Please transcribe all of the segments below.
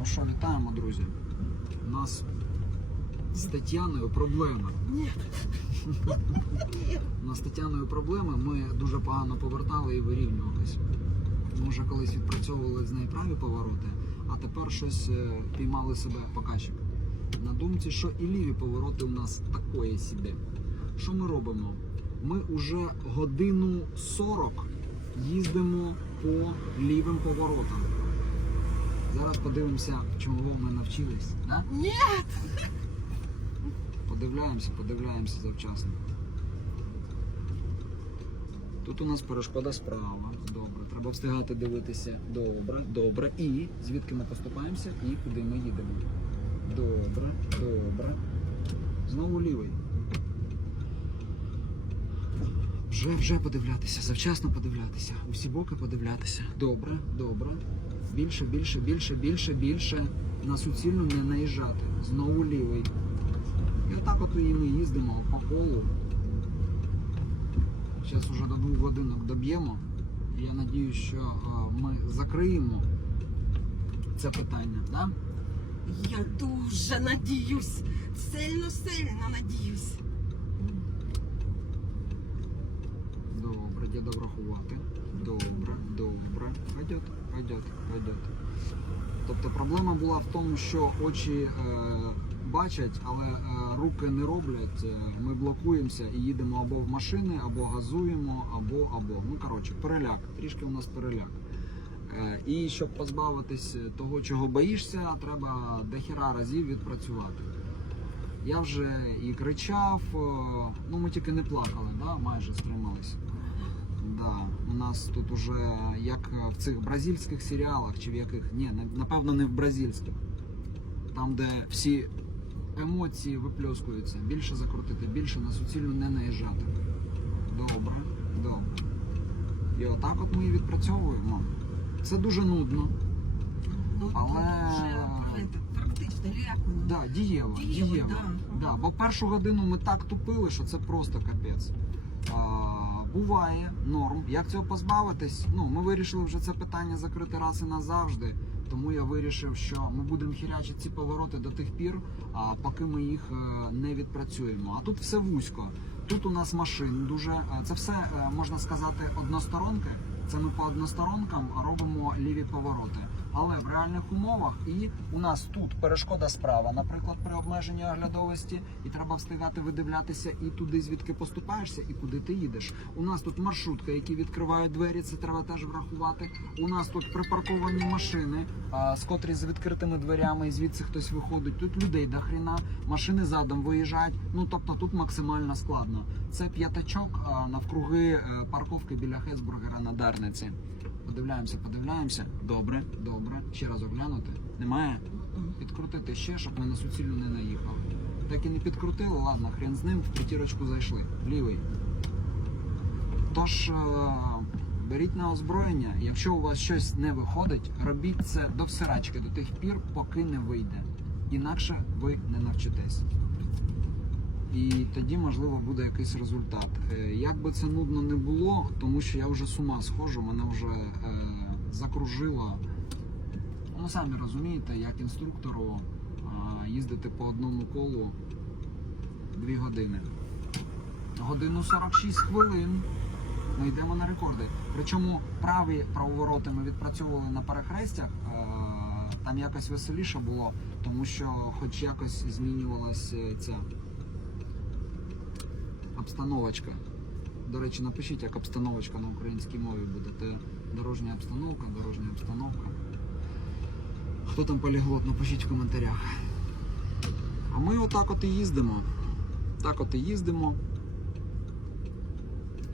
Ну що, вітаємо, друзі. У нас з Тетяною проблема. Ні. У нас з Тетяною проблеми. Ми дуже погано повертали і вирівнювались. Ми вже колись відпрацьовували з нею праві повороти, а тепер щось е, піймали себе покачик. На думці, що і ліві повороти у нас такої собі. Що ми робимо? Ми вже годину 40 їздимо по лівим поворотам. Зараз подивимося, чому ми навчились. Да? Ні. Подивляємося, подивляємося завчасно. Тут у нас перешкода справа. Добре. Треба встигати дивитися. Добре, добре. І звідки ми поступаємося і куди ми їдемо. Добре, добре. Знову лівий. Вже, вже подивлятися, завчасно подивлятися, усі боки подивлятися. Добре, добре. Більше, більше, більше, більше, більше. На суцільну не наїжджати. Знову лівий. І отак от і ми їздимо по колу. Зараз уже до двох годинок доб'ємо. Я надію, що ми закриємо це питання. Да? Я дуже надіюсь. Сильно, сильно надіюсь. Добре, діда врахувати. Добре, добре. Пойдет, пойдет, пойдет. Тобто проблема була в тому, що очі е, бачать, але е, руки не роблять. Е, Ми блокуємося і їдемо або в машини, або газуємо, або або. Ну коротше, переляк. Трішки у нас переляк. Е, і щоб позбавитись того, чого боїшся, треба дехіра разів відпрацювати. Я вже і кричав, е, ну ми тільки не плакали, да? майже стримались. У нас тут уже як в цих бразильських серіалах, чи в яких ні, напевно, не в бразильських. Там, де всі емоції випльоскуються. Більше закрутити, більше на суцільну не наїжджати. Добре, добре. І отак от ми і відпрацьовуємо. Це дуже нудно. Ну, Але- вже практично лякано. Да, дієво, Дієво, дієво. да. Да, бо першу годину ми так тупили, що це просто капець. Буває норм. Як цього позбавитись? Ну, ми вирішили вже це питання закрити раз і назавжди. Тому я вирішив, що ми будемо хірячити ці повороти до тих пір, а, поки ми їх е, не відпрацюємо. А тут все вузько. Тут у нас машин дуже. е, Це все е, можна сказати односторонки. Це ми по односторонкам робимо ліві повороти. Але в реальних умовах і у нас тут перешкода справа, наприклад, при обмеженні оглядовості, і треба встигати видивлятися і туди, звідки поступаєшся, і куди ти їдеш. У нас тут маршрутка, які відкривають двері, це треба теж врахувати. У нас тут припарковані машини, а, з котрі з відкритими дверями, і звідси хтось виходить. Тут людей до хріна, машини задом виїжджають. Ну тобто тут максимально складно. Це п'ятачок а, навкруги е, парковки біля Хесбургера на Дарниці. Подивляємося, подивляємося. Добре, добре. Ще раз оглянути. Немає? Підкрутити ще, щоб ми на суцільну не наїхали. Так і не підкрутили, ладно, хрен з ним, в п'ятірочку зайшли. Лівий. Тож, е, беріть на озброєння. Якщо у вас щось не виходить, робіть це до всирачки, до тих пір, поки не вийде. Інакше ви не навчитесь. І тоді, можливо, буде якийсь результат. Е, Як би це нудно не було, тому що я вже з ума схожу, мене вже е, закружило. Ну, самі розумієте, як інструктору е, їздити по одному колу 2 години. Годину 46 хвилин. Ми йдемо на рекорди. Причому праві правовороти ми відпрацьовували на перехрестях. е, Там якось веселіше було, тому що хоч якось змінювалася ця обстановочка. До речі, напишіть, як обстановочка на українській мові буде. Це дорожня обстановка, дорожня обстановка. Хто там поліглот, напишіть в коментарях. А ми отак от і їздимо. Так от і їздимо.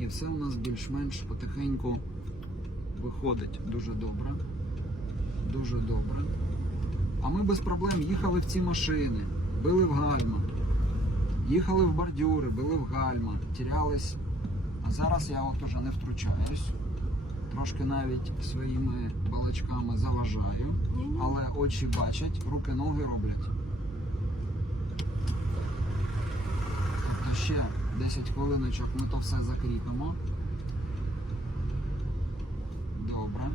І все у нас більш-менш потихеньку виходить дуже добре. Дуже добре. А ми без проблем їхали в ці машини, били в гальма, їхали в бордюри, били в гальма, тірялись. А зараз я от уже не втручаюсь. Трошки навіть своїми балачками заважаю, але очі бачать, руки ноги роблять. Тобто ще 10 хвилиночок ми то все закріпимо. Добре.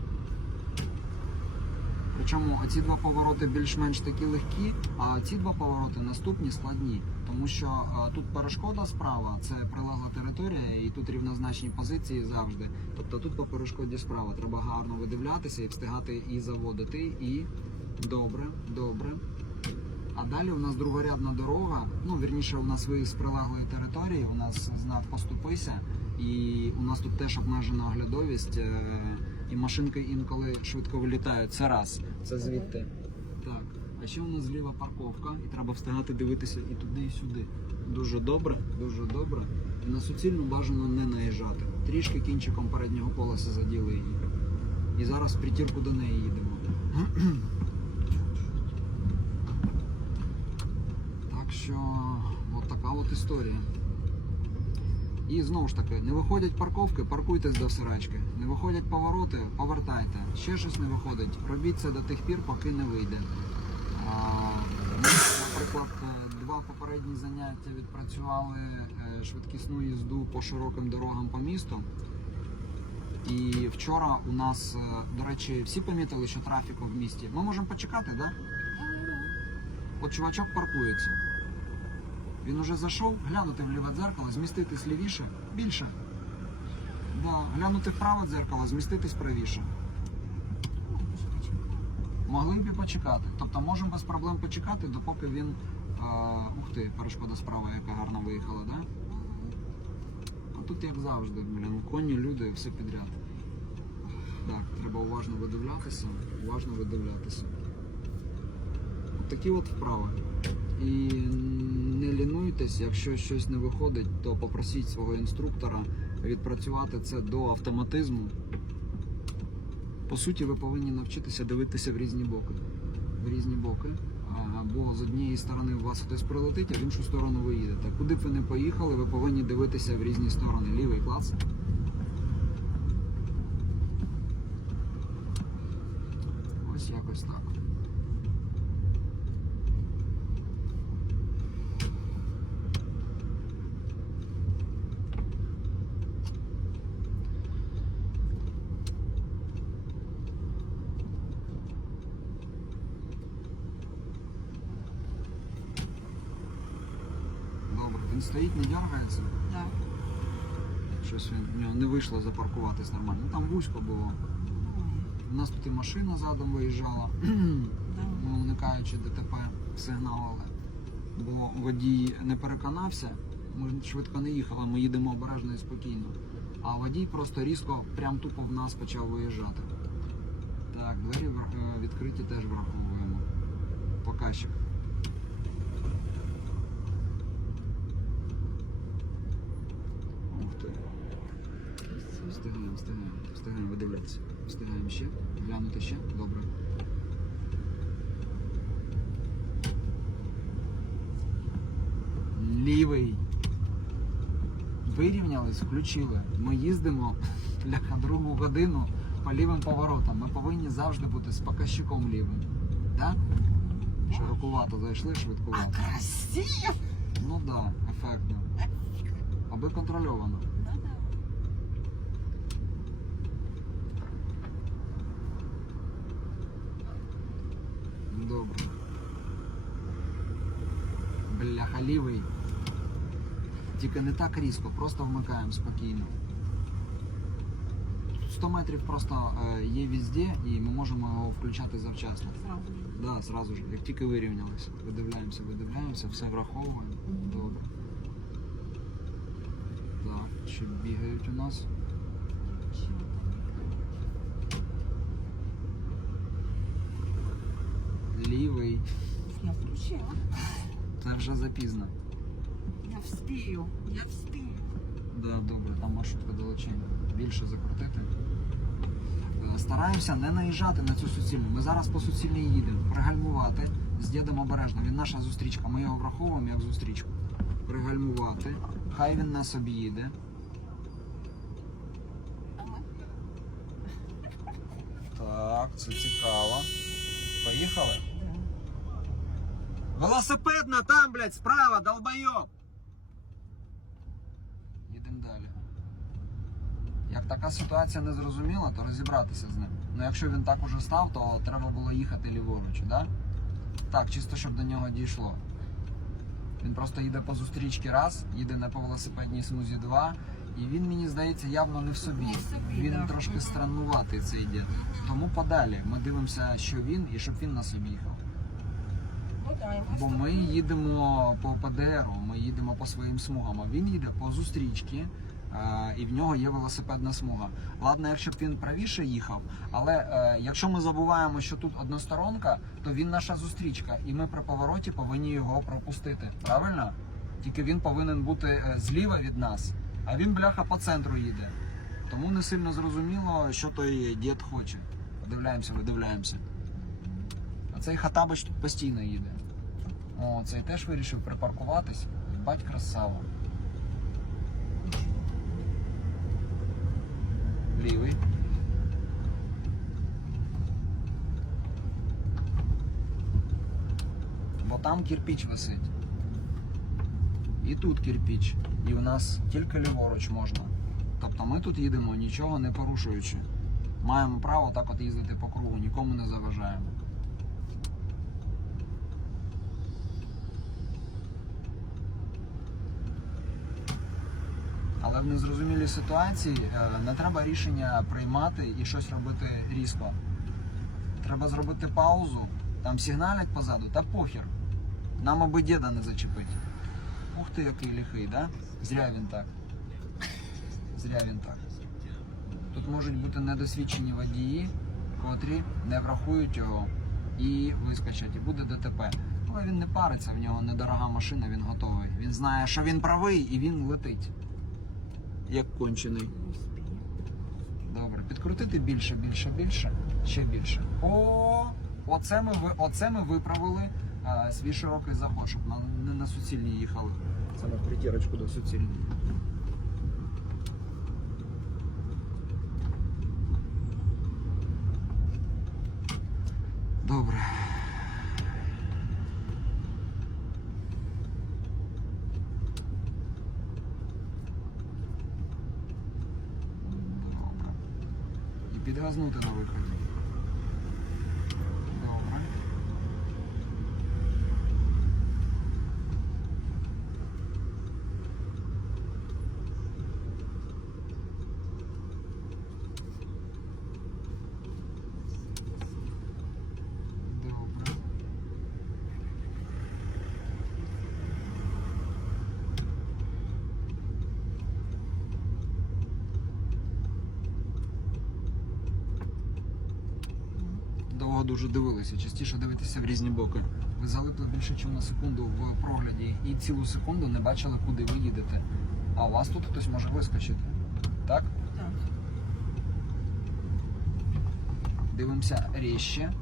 Причому ці два повороти більш-менш такі легкі, а ці два повороти наступні складні. Тому що е, тут перешкода справа, це прилегла територія, і тут рівнозначні позиції завжди. Тобто тут по перешкоді справа треба гарно видивлятися і встигати і заводити, і добре, добре. А далі у нас другорядна дорога. Ну, вірніше, у нас виїзд з прилеглої території, у нас знак поступися, і у нас тут теж обмежена оглядовість, е, і машинки інколи швидко вилітають. Це раз. Це звідти. А ще у нас зліва парковка, і треба встигати дивитися і туди, і сюди. Дуже добре, дуже добре. І на суцільну бажано не наїжджати. Трішки кінчиком переднього колеса заділи її. І зараз притірку до неї їдемо. Так що, от така от історія. І знову ж таки, не виходять парковки, паркуйтесь до всирачки. Не виходять повороти, повертайте. Ще щось не виходить. Робіть це до тих пір, поки не вийде. Наприклад, е, два попередні заняття відпрацювали е, швидкісну їзду по широким дорогам по місту. І вчора у нас, е, до речі, всі помітили, що трафіку в місті. Ми можемо почекати? Да? От чувачок паркується. Він уже зайшов, глянути в ліве дзеркало, зміститись лівіше, більше. Да, глянути вправо дзеркало, зміститись правіше. Могли б і почекати. Тобто можемо без проблем почекати, допоки він. Е, ух ти, перешкода справа, яка гарно виїхала, да? А тут як завжди, блін, коні, люди, все підряд. Так, треба уважно видивлятися, уважно видивлятися. От такі от вправи. І не лінуйтесь, якщо щось не виходить, то попросіть свого інструктора відпрацювати це до автоматизму. По суті, ви повинні навчитися дивитися в різні боки. В різні боки. Бо з однієї сторони у вас хтось прилетить, а в іншу сторону ви їдете. Куди б ви не поїхали, ви повинні дивитися в різні сторони. Лівий клас. Ось якось так. Добре, він стоїть, не дергається. Да. Щось він в нього не вийшло запаркуватись нормально. Ну там вузько було. У нас тут і машина задом виїжджала. Да. Ми уникаючи ДТП сигналили. Бо водій не переконався, ми швидко не їхали, ми їдемо обережно і спокійно. А водій просто різко, прям тупо в нас почав виїжджати. Так, двері е, відкриті теж враховуємо. Показчик. Ух ти. Встигаємо, встигаємо, встигаємо видивлятися. Встигаємо ще, глянути ще. Добре. Лівий. Вирівнялись, включили. Ми їздимо бляха другу годину по лівим поворотам. Ми повинні завжди бути з показчиком лівим. Так? Широкувато зайшли, А швидкувато. красиво! Ну так, да, ефектно. Аби контрольовано. Добре. Бляха лівий. Тільки не так різко, просто вмикаємо спокійно. 100 метрів просто е, є везде і ми можемо його включати завчасно. Сразу. Да, зразу ж, як тільки вирівнялися. Видивляємося, видивляємося, все враховуємо. Добре. Так, ще бігають у нас. Лівий. Я включила. Це вже запізно. Я вспію. Я вспію. Да, добре, там маршрутка долучення. Більше закрутити. Е, Стараємося не наїжджати на цю суцільну. Ми зараз по суцільній їдемо. Пригальмувати з дідом обережно. Він наша зустрічка. Ми його враховуємо як зустрічку. Пригальмувати. Хай він нас об'їде. Так, це цікаво. Поїхали? Велосипедна там, блядь, справа, долбойоб! Їдемо далі. Як така ситуація не зрозуміла, то розібратися з ним. Ну якщо він так уже став, то треба було їхати ліворуч, да? Так, чисто щоб до нього дійшло. Він просто їде по зустрічці раз, їде не по велосипедній смузі 2, і він, мені здається, явно не в собі. Не в собі, він да. трошки страннуватий цей дід. Тому подалі. Ми дивимося, що він, і щоб він на собі їхав. Ну да, і Бо ми їдемо по ПДРу, ми їдемо по своїм смугам, а він їде по зустрічці, е, і в нього є велосипедна смуга. Ладно, якщо б він правіше їхав, але е, якщо ми забуваємо, що тут односторонка, то він наша зустрічка, і ми при повороті повинні його пропустити. Правильно? Тільки він повинен бути е, зліва від нас, а він бляха по центру їде. Тому не сильно зрозуміло, що той дід хоче. Подивляємося, видивляємося. А цей хатабич тут постійно їде. О, цей теж вирішив припаркуватись. Бать красава. Лівий. Бо там кирпіч висить. І тут кирпіч. І у нас тільки ліворуч можна. Тобто ми тут їдемо нічого не порушуючи. Маємо право так от їздити по кругу, нікому не заважаємо. Але в незрозумілій ситуації е, не треба рішення приймати і щось робити різко. Треба зробити паузу, там сигналять позаду, та похер. Нам аби діда не зачепить. Ух ти, який лихий, да? Зря він так. Зря він так. Тут можуть бути недосвідчені водії, котрі не врахують його і вискочать, і буде ДТП. Але він не париться, в нього недорога машина, він готовий. Він знає, що він правий і він летить. Як кончений. Добре, підкрутити більше, більше, більше, ще більше. О, оце ми, оце ми виправили а, свій широкий заход, щоб на, не на суцільні їхали. Це в притірочку до суцільні. Добре. І підгазнути на виході. Добре. Добре. Довго дуже дивилися, частіше дивитися в різні боки. Ви залипли більше, ніж на секунду в прогляді і цілу секунду не бачили, куди ви їдете. А у вас тут хтось може вискочити. Так? Так. Дивимося ріжче.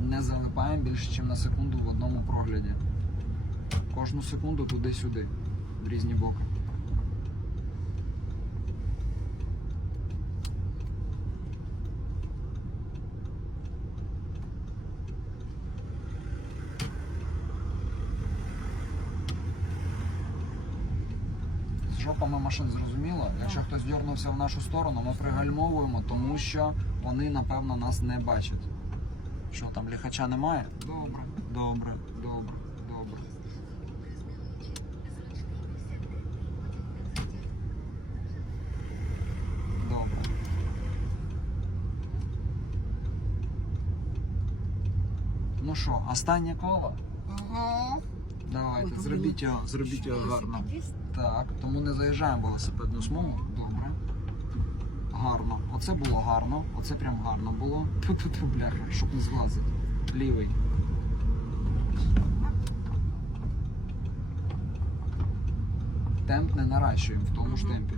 Не залипаємо більше, ніж на секунду в одному прогляді. Кожну секунду туди-сюди, в різні боки. З машин зрозуміло. Якщо хтось дьорнувся в нашу сторону, ми пригальмовуємо, тому що вони, напевно, нас не бачать. Що там, ліхача немає? Добре, добре, добре, добре. Добре. Ну що, останнє коло? Ага. Давайте, зробіть його, зробіть його гарно. Так, тому не заїжджаємо велосипедну смугу. Добре. Гарно. Оце було гарно. Оце прям гарно було. Тут бляха, щоб не зглазити. Лівий. Темп не наращуємо в тому ж темпі.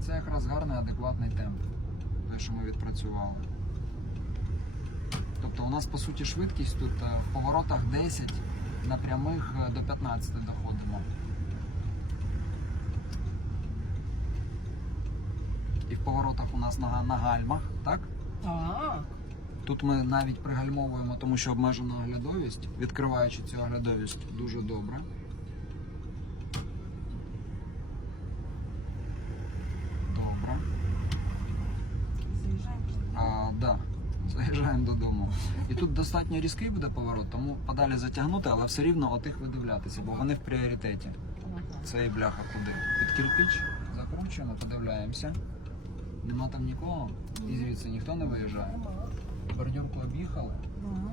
Це якраз гарний адекватний темп. Те, що ми відпрацювали. Тобто у нас по суті швидкість тут е, в поворотах 10, на прямих е, до 15 доходимо. І в поворотах у нас на, на гальмах, так? Ага. Тут ми навіть пригальмовуємо, тому що обмежена оглядовість, відкриваючи цю оглядовість дуже добре. Добре. Заїжджаємо. А, да, І тут достатньо різкий буде поворот, тому подалі затягнути, але все рівно отих видивлятися, бо вони в пріоритеті. Це і бляха куди? Під кирпіч закручуємо, подивляємося. Нема там нікого, і звідси ніхто не виїжджає. Бордюрку об'їхали.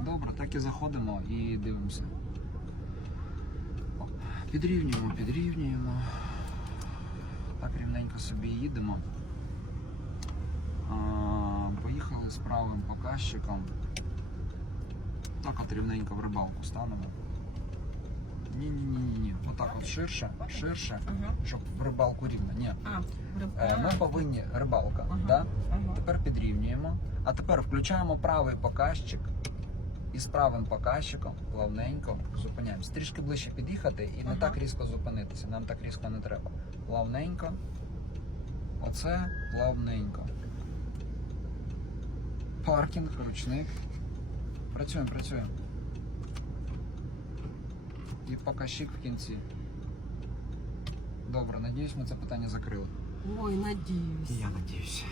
Добре, так і заходимо і дивимося. Підрівнюємо, підрівнюємо. Так рівненько собі їдемо. А, поїхали з правим показчиком. Так от рівненько в рибалку станемо. Ні-ні-ні, ні. Отак от ширше, ширше, Ага. щоб в рибалку рівно. Ні. А, риб- Е, Ми повинні рибалка, Ага. да? Ага. Тепер підрівнюємо. А тепер включаємо правий показчик і з правим показчиком плавненько зупиняємось. Трішки ближче під'їхати і не Ага. так різко зупинитися. Нам так різко не треба. Плавненько. Оце плавненько. Паркінг, ручник. Працюємо, працюємо. І показчик в кінці. Добре, надіюсь, ми це питання закрили. Ой, надіюсь. надіюся.